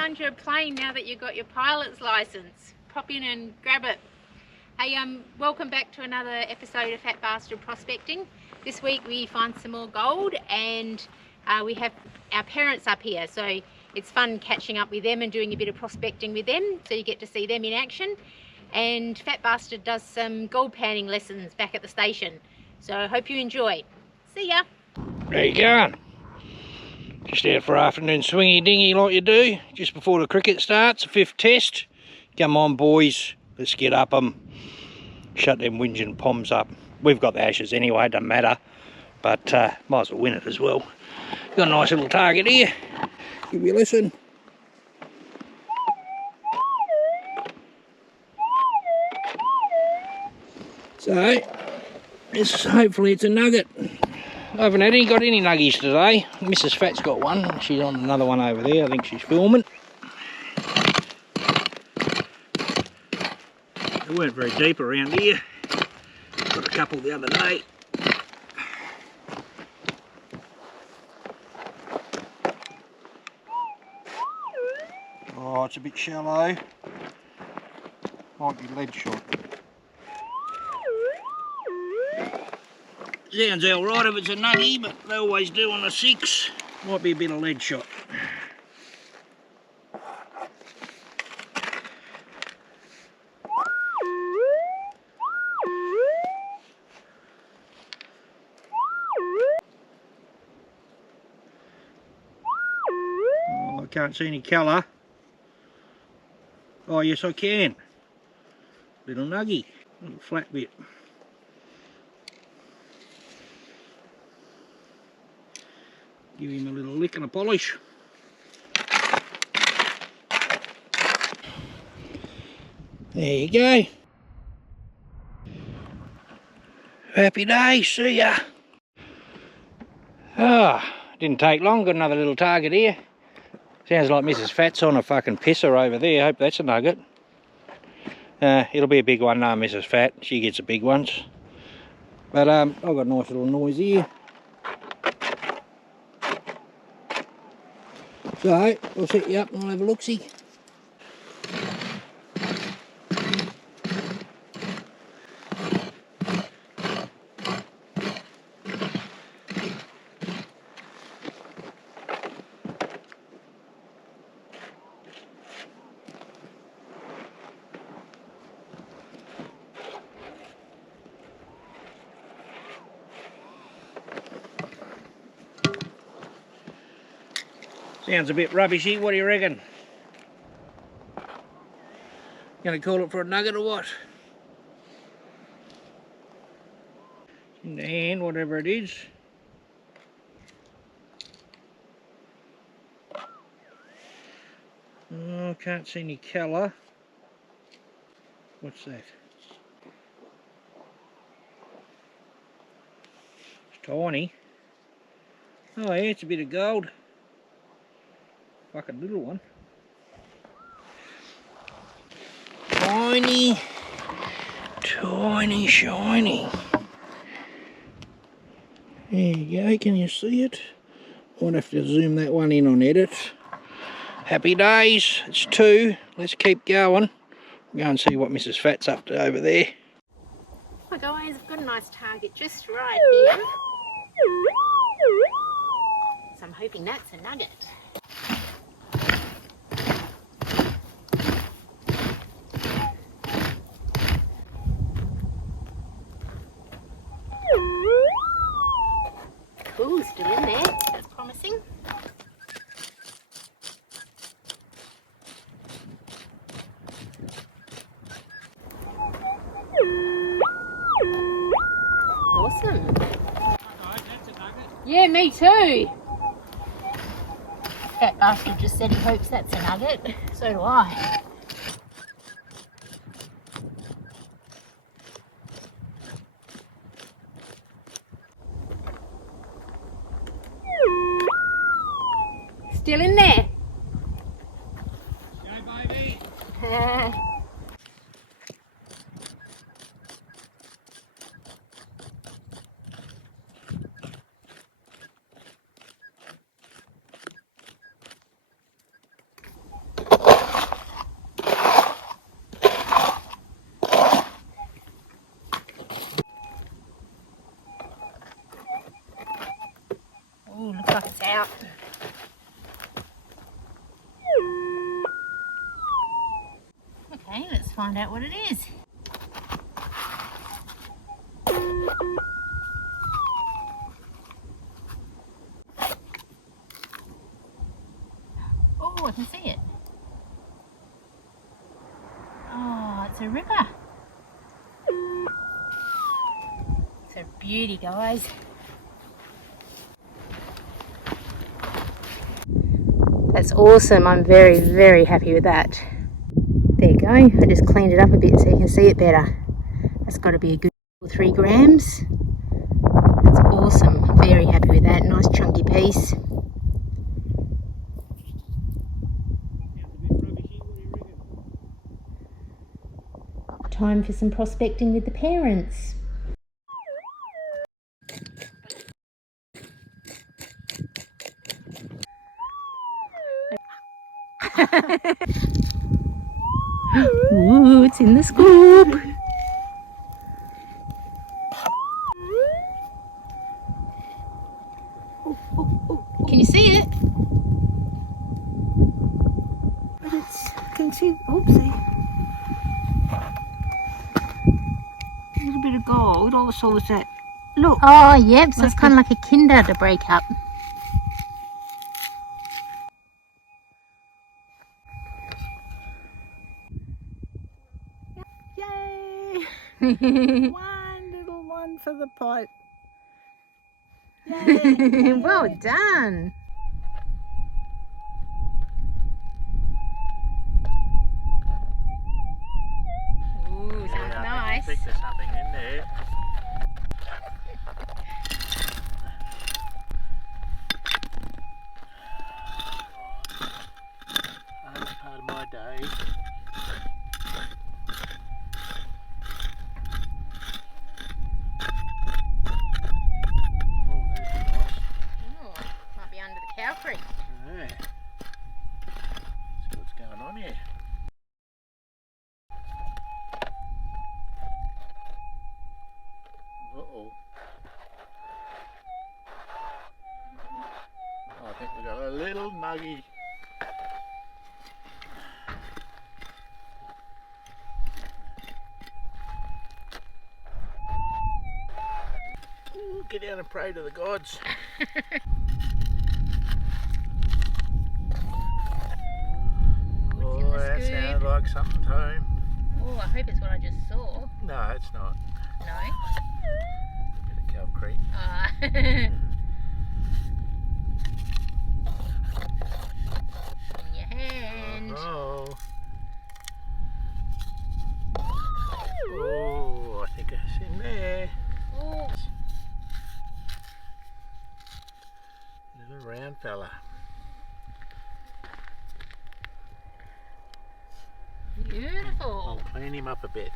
found your plane now that you've got your pilot's license. Pop in and grab it. Hey, welcome back to another episode of Fat Bastard Prospecting. This week we find some more gold, and we have our parents up here, so it's fun catching up with them and doing a bit of prospecting with them, so you get to see them in action. And Fat Bastard does some gold panning lessons back at the station, so I hope you enjoy. See ya! There you go. Just out for afternoon swingy dingy like you do, just before the cricket starts, the 5th test. Come on boys, let's get up them. Shut them whinging poms up. We've got the ashes anyway, doesn't matter, but might as well win it as well. Got a nice little target here. Give you a listen. So, hopefully it's a nugget. I haven't got any nuggies today. Mrs. Fat's got one. She's on another one over there. I think she's filming. They weren't very deep around here. Got a couple the other day. Oh, it's a bit shallow. Might be lead shot. Sounds alright if it's a nuggy, but they always do on a 6. Might be a bit of lead shot. Oh, I can't see any colour. Oh yes I can. Little nuggy, little flat bit. Give him a little lick and a polish. There you go. Happy day, see ya. Ah, didn't take long, got another little target here. Sounds like Mrs. Fat's on a fucking pisser over there. Hope that's a nugget. It'll be a big one now, Mrs. Fat. She gets the big ones. But I've got a nice little noise here. So, I'll set you up and we'll have a look-see. Sounds a bit rubbishy, what do you reckon? Gonna call it for a nugget or what? In the hand, whatever it is. Oh, can't see any colour. What's that? It's tiny. Oh yeah, it's a bit of gold. Fucking little one. Tiny, tiny, shiny. There you go, can you see it? Might have to zoom that one in on edit. Happy days, it's 2. Let's keep going. We'll go and see what Mrs. Fat's up to over there. Hi guys, I've got a nice target just right here. So I'm hoping that's a nugget. Cool, still in there. That's promising. Awesome. Yeah, me too. Fat Bastard just said he hopes that's a nugget. So do I. Still in there. Go, baby. out. Okay, let's find out what it is. Oh, I can see it. Oh, it's a ripper. It's a beauty, guys. That's awesome. I'm very, very happy with that. There you go. I just cleaned it up a bit so you can see it better. That's got to be a good 3 grams. That's awesome. Very happy with that. Nice chunky piece. Time for some prospecting with the parents. Ooh, it's in the scoop. Can you see it? But it's, I can see, oopsie. A little bit of gold, all I saw was that. Look. Oh, yep, so it's kind of like a kinder to break up. Yay! One little one for the pot. Yay! Well done. Ooh, sounds nice. I think there's something in there. That's part of my day. Oh, that's nice. Oh, might be under the cow creek. Yeah. See what's going on here. Uh-oh. I think we got a little nuggy. Ooh, get down and pray to the gods. Oh, that sounded like something, Tone. Oh, I hope it's what I just saw. No, it's not. No? A bit of cow creek. In your hand. Oh. Oh, I think it's in there. Oh. Little round fella. Beautiful. I'll clean him up a bit.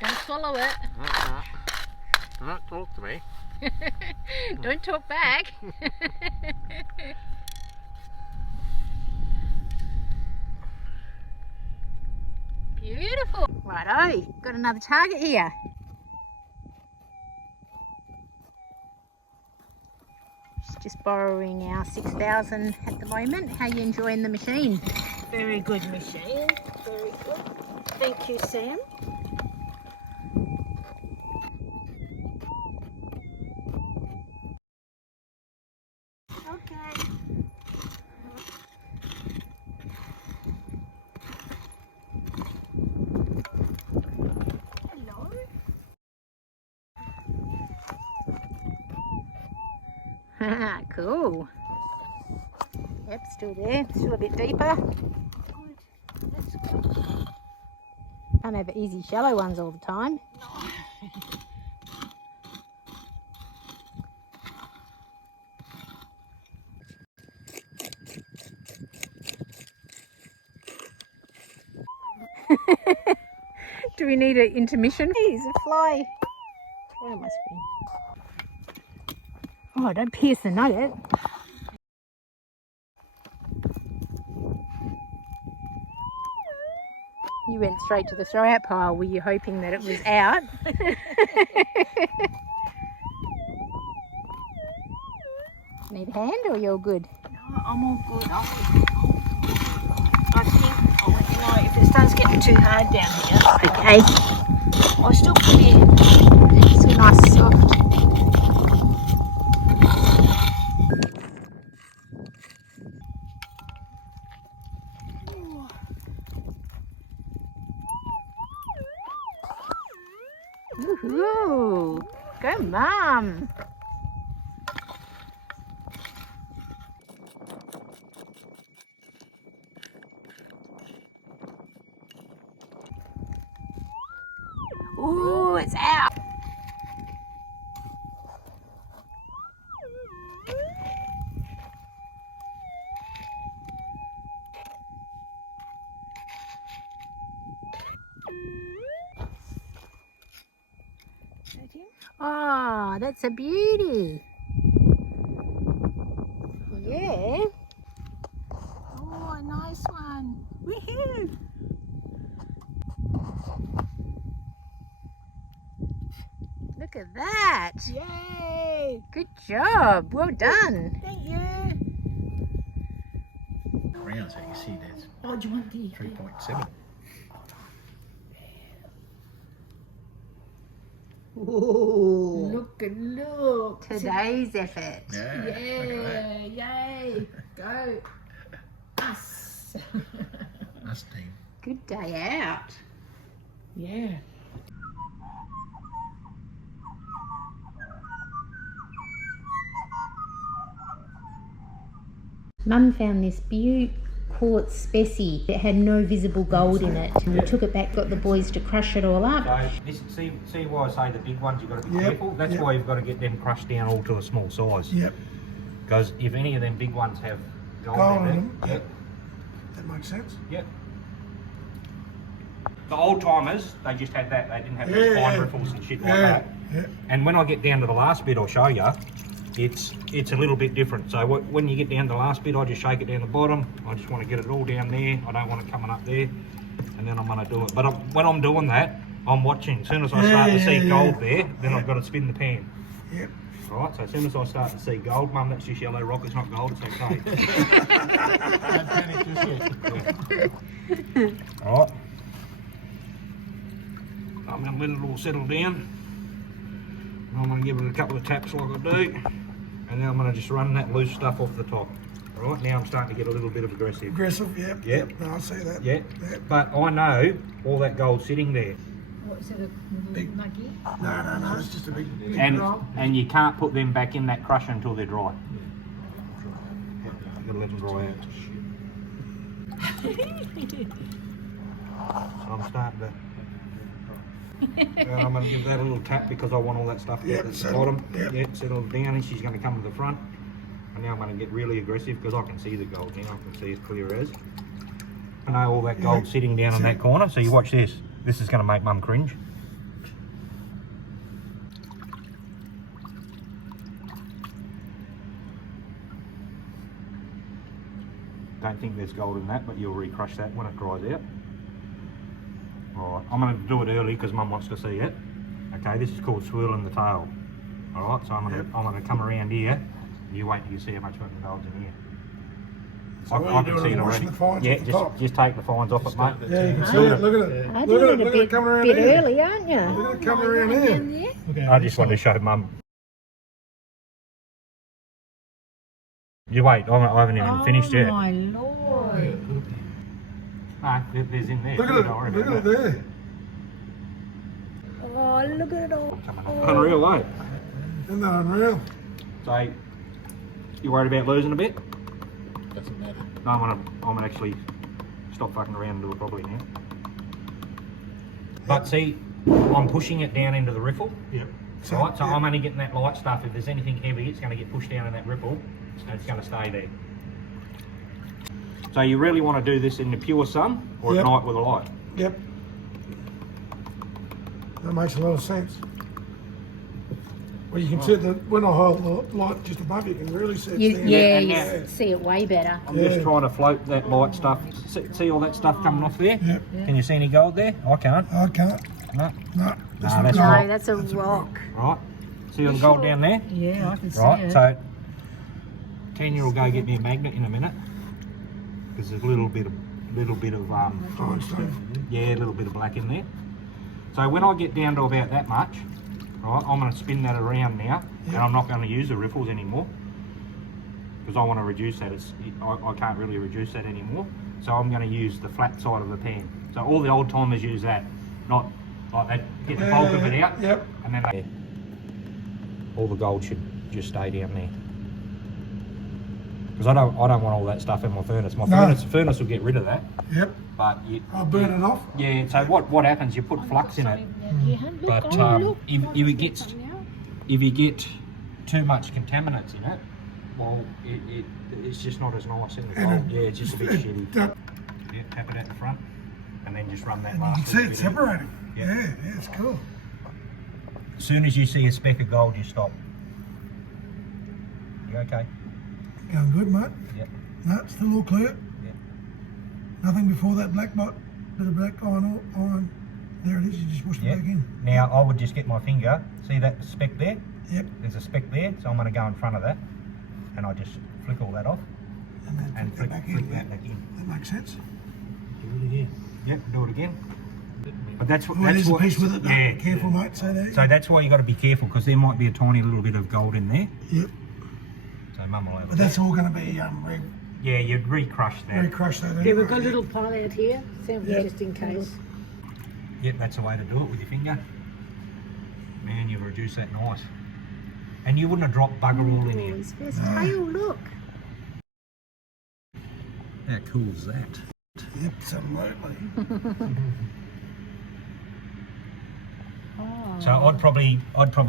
Don't swallow it. Don't talk to me. Don't talk back. Beautiful. Righto, got another target here. Just borrowing our 6,000 at the moment. How you enjoying the machine? Very good machine. Very good. Thank you, Sam. Okay. Hello. Cool. Yep, still there. Still a bit deeper. Good. That's good. Can't have easy shallow ones all the time. Do we need an intermission? Here's a fly. Where am I screen? Oh, don't pierce the nugget. You went straight to the throw out pile. Were you hoping that it was out? Need a hand or you're good? No, I'm all good. I think, if it starts getting too hard down here, Okay. I'll still put it. It's so nice soft. Woohoo! Go, Mum! Ooh, it's out! Oh, that's a beauty. Yeah. Oh, a nice one. Woohoo! Look at that. Yay! Good job. Well done. Thank you. Around, so you see that's Oh, do you want the 3.7. Ooh, look. Today's effort. Yeah. Look at that. Yeah, yay. Go. Us. Us team. Good day out. Yeah. Mum found this quartz speccie that had no visible gold in it. And we took it back, got the boys to crush it all up. So this, see why I say the big ones you've got to be careful? That's why you've got to get them crushed down all to a small size. Yep. Because if any of them big ones have gold Gold in in them, them, that makes sense. Yep. The old timers, they just had that. They didn't have those fine riffles and shit like that. Yeah. And when I get down to the last bit I'll show you, it's a little bit different. So when you get down to the last bit, I just shake it down the bottom. I just want to get it all down there. I don't want it coming up there. And then I'm going to do it. But when I'm doing that, I'm watching. As soon as I start to see gold there, then I've got to spin the pan. Yep. Right, so as soon as I start to see gold, Mum, that's just yellow rock, it's not gold, it's okay. Alright. I'm going to let it all settle down. I'm going to give it a couple of taps like I do. And then I'm going to just run that loose stuff off the top. Alright, now I'm starting to get a little bit of aggressive. Aggressive, yep. Yep. No, I see that. Yep. Yep. But I know all that gold's sitting there. What is it, a Big- nugget? No, it's just a big And you can't put them back in that crusher until they're dry. You've got to let them dry out. So I'm starting to... I'm going to give that a little tap because I want all that stuff at the settle. bottom. Yep. Yeah, settle down and she's going to come to the front. And now I'm going to get really aggressive because I can see the gold now. I can see as clear as. I know all that gold sitting down in that corner, so you watch this. This is going to make Mum cringe. Don't think there's gold in that, but you'll recrush that when it dries out. Alright, I'm going to do it early because Mum wants to see it. Okay, this is called swirling the tail. Alright, so I'm going to come around here. You wait till you see how much fucking gold's in here. So what are you doing? Washing the fines Yeah, off the top? just take the fines off it, mate. Yeah, you can see it. Look at it. I Look did at it it. a Look at it coming around bit here. early, aren't you? Look at it coming around here. I just wanted to show Mum. You wait, I haven't even finished yet. Oh my lord. No, there's in there. Look at it. Look at it there. Oh, look at it all. Unreal, eh? Isn't that unreal? So, you worried about losing a bit? Doesn't matter. No, I'm gonna actually stop fucking around and do it properly now. But see, I'm pushing it down into the riffle. Yep. Right, so I'm only getting that light stuff. If there's anything heavy, it's going to get pushed down in that ripple and it's going to stay there. So you really want to do this in the pure sun or at night with a light? Yep. That makes a lot of sense. Well, you can see that when I hold the light just above you, can really see it's there. Yeah, and you now- see it way better. I'm just trying to float that light stuff. See all that stuff coming off there? Yep. Can you see any gold there? I can't. I can't. No. No. That's No, right. Oh, that's a rock. Right. See all the gold down there? Yeah, I can see Right. it. So Tanya will go get me a magnet in a minute. Because there's a little bit of yeah, a little bit of black in there. So when I get down to about that much, right, I'm going to spin that around now, and I'm not going to use the riffles anymore because I want to reduce that. I can't really reduce that anymore, so I'm going to use the flat side of the pan. So all the old timers use that, not like that. Get the bulk of it out, and then all the gold should just stay down there. Because I don't want all that stuff in my furnace. My furnace will get rid of that. Yep. But I'll burn it off. Yeah. So what happens? You put flux in it. But if you get too much contaminants in it, well, it's just not as nice in the gold. Yeah, it's just a bit shitty. Tap it at the front, and then just run that last. You can see it separating. Yep. Yeah, it's cool. As soon as you see a speck of gold, you stop. You okay? Going good, mate? Yep. No, it's still all clear. Yep. Nothing before that black bit of black iron. There it is, you just push it back in. Now I would just get my finger, see that speck there? Yep. There's a speck there, so I'm going to go in front of that, and I just flick all that off, And then flick back that in. back in. That makes sense. Do it again. Yep, do it again. But that's what. Oh, That's there's a what. piece with it. Though. Yeah. Careful, mate. So there. So that's why you got to be careful, because there might be a tiny little bit of gold in there. Yep. So Mum will have But that's all going to be yeah, you'd re-crush that. re-crush that. Yeah, we've got a little pile out here, just in case. Yep, that's the way to do it with your finger. Man, you've reduced that nice. And you wouldn't have dropped bugger all in here. His tail, look. How cool is that? Yep, absolutely. So I'd probably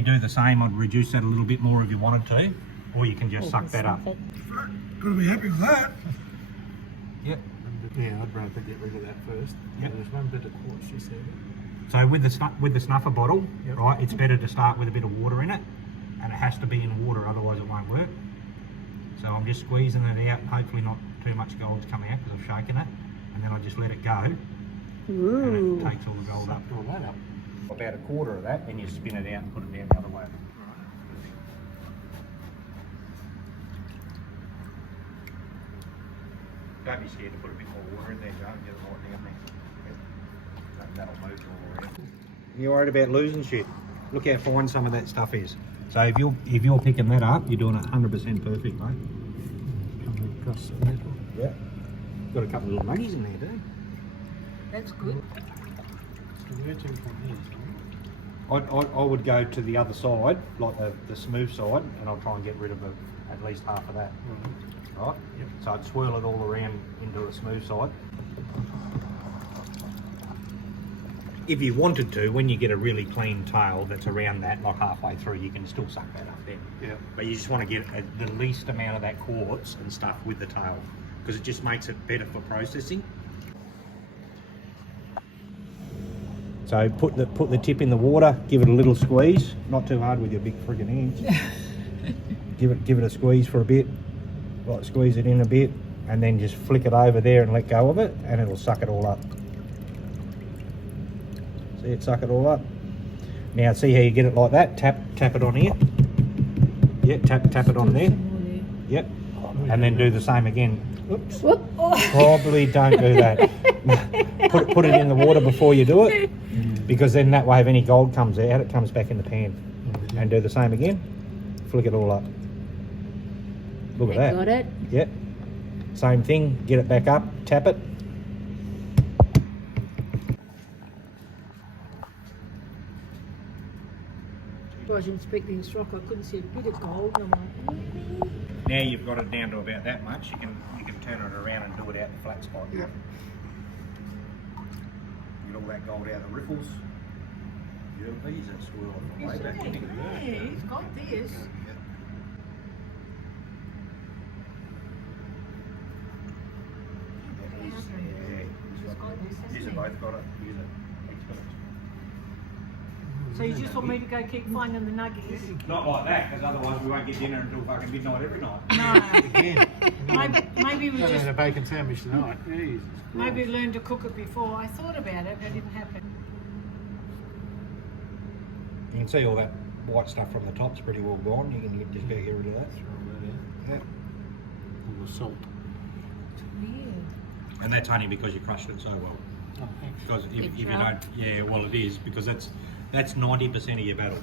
do the same. I'd reduce that a little bit more if you wanted to, or you can just suck that up. Got to be happy with that. Yep. Yeah, I'd rather get rid of that first. Yep. There's one bit of quartz you said. So with the snuffer bottle, right, it's better to start with a bit of water in it, and it has to be in water, otherwise it won't work. So I'm just squeezing it out, hopefully not too much gold's come out because I've shaken it, and then I just let it go, and it takes all the gold up. All that up. About a quarter of that, then you spin it out and put it down the other way. Don't be scared to put a bit more water in there, Joe, and get it more down there. That'll move all around. You're worried about losing shit. Look how fine some of that stuff is. So if you're picking that up, you're doing it 100% perfect, mate. Coming across the middle. Yeah. Got a couple of little nuggies in there, do you? That's good. So where to from here? I would go to the other side, like the smooth side, and I'll try and get rid of at least half of that. Right? Yep. So I'd swirl it all around into the smooth side. If you wanted to, when you get a really clean tail that's around that, like halfway through, you can still suck that up then. Yeah. But you just want to get the least amount of that quartz and stuff with the tail, because it just makes it better for processing. So put the tip in the water, give it a little squeeze, not too hard with your big friggin' hands. give it a squeeze for a bit, like squeeze it in a bit, and then just flick it over there and let go of it, and it'll suck it all up. See it suck it all up. Now see how you get it like that? Tap it on here. Yep, tap it on there. Yep, and then do the same again. Oops. Probably don't do that. Put it in the water before you do it, because then that way if any gold comes out, it comes back in the pan. And do the same again. Flick it all up. Look at that. Got it. Yep. Same thing. Get it back up. Tap it. I was inspecting this rock, I couldn't see a bit of gold. And I'm like, Now you've got it down to about that much. You can turn it around and do it out the flat spot. Yep. Get all that gold out of the riffles. These are swirling from way back in. hey, he's got this. These have both got it. Use it. So you just want me to go keep finding the nuggies? Not like that, because otherwise we won't get dinner until fucking midnight every night. No. Again. Maybe we Not just had a bacon sandwich tonight. Jesus maybe learn to cook it before. I thought about it, but it didn't happen. You can see all that white stuff from the top's pretty well gone. You can just get rid of that. Yeah. the salt. And that's only because you crushed it so well. Oh, thanks. Because if you job. don't, yeah, well it is, because that's 90% of your battle.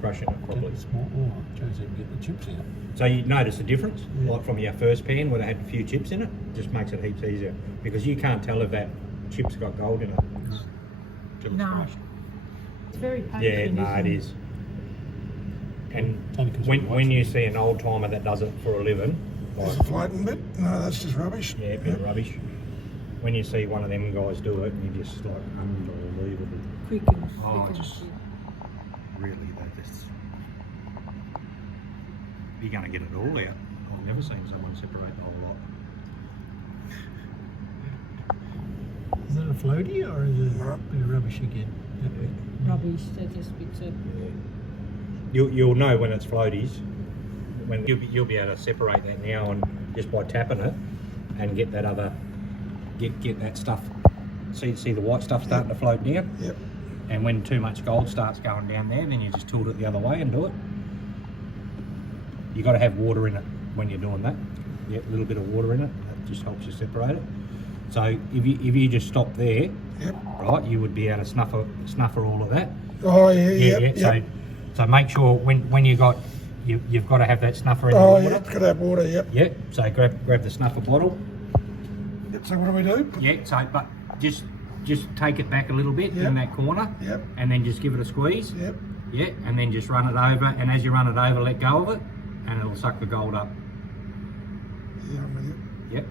Crushing it properly. It's small. Oh, Joe's even get the chips out. So you notice the difference, Yeah. like from your first pan where they had a few chips in it, just makes it heaps easier. Because you can't tell if that chip's got gold in it. Till it's No. crushed. It's very patient. Yeah, no, it is. And when you see an old timer that does it for a living, There's like, a floating bit. No, that's just rubbish. yeah, a bit of rubbish. When you see one of them guys do it, you just like unbelievable. Quick and Oh, quick and just really that's. You're going to get it all out. I've never seen someone separate the whole lot. Is that a floaty or is it a bit of rubbish again? rubbish. They just bits of. You'll know when it's floaties. When you'll be able to separate that now, and just by tapping it, and get that other, get that stuff. See the white stuff starting to float down. Yep. And when too much gold starts going down there, then you just tilt it the other way and do it. You got to have water in it when you're doing that. Yeah, a little bit of water in it. That just helps you separate it. So if you just stop there, Yep. right, you would be able to snuffer all of that. Oh yeah. Yep. Yep. So make sure when you've got to have that snuffer in the Oh water. yeah. Got to have water. Yep. Yeah. So grab the snuffer bottle. Yep. So what do we do? Yeah. So but just take it back a little bit Yep. in that corner. Yep. And then just give it a squeeze. Yep. Yeah. And then just run it over. And as you run it over, let go of it, and it'll suck the gold up. Yeah, I'm with you. Yep.